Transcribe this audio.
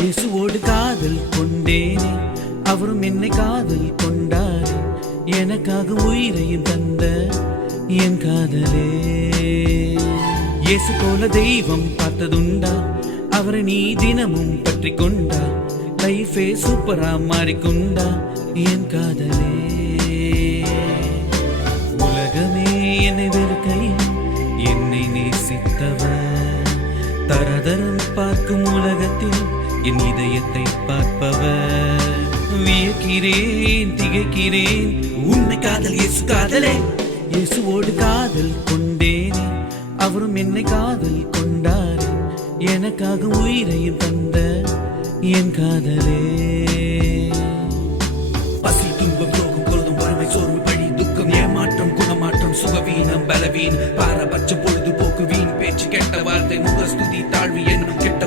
இயேசுவோடு காதல் கொண்டேனே, அவரும் என்னை காதல் கொண்டாரே. எனக்காக உயிரையும் தந்த என் காதலே. இயேசு போல தெய்வம் பார்த்ததுண்டா? அவரை நீ தினமும் பற்றி கொண்டா? லைஃபே சூப்பரா மாறிக்கொண்டா என் காதலே. உலகமே என்னை வெறுக்கையில் என்னை நேசித்தவர், தரதரம் பார்க்கும் உலகத்தில் என் இதயத்தை பார்ப்பவர். வியக்கிறேன், திகைக்கிறேன், உண்மை காதல் இயேசு காதலே. இயேசுவோடு காதல் கொண்டேனே, அவரும் என்னை காதல் கொண்டாரே. எனக்காக உயிரையும் தந்த என் காதலே. பசி, துன்பம், துரோகம், குரோதம், வறுமை, சோர்வு, பழி, துக்கம், ஏமாற்றம், குணமாற்றம், சுகவீனம், பலவீன், பாரபட்சம், பொழுதுபோக்கு, வீண் பேச்சு, கெட்ட வார்த்தை, முகஸ்துதி, தாழ்வு என்னும் கெட்ட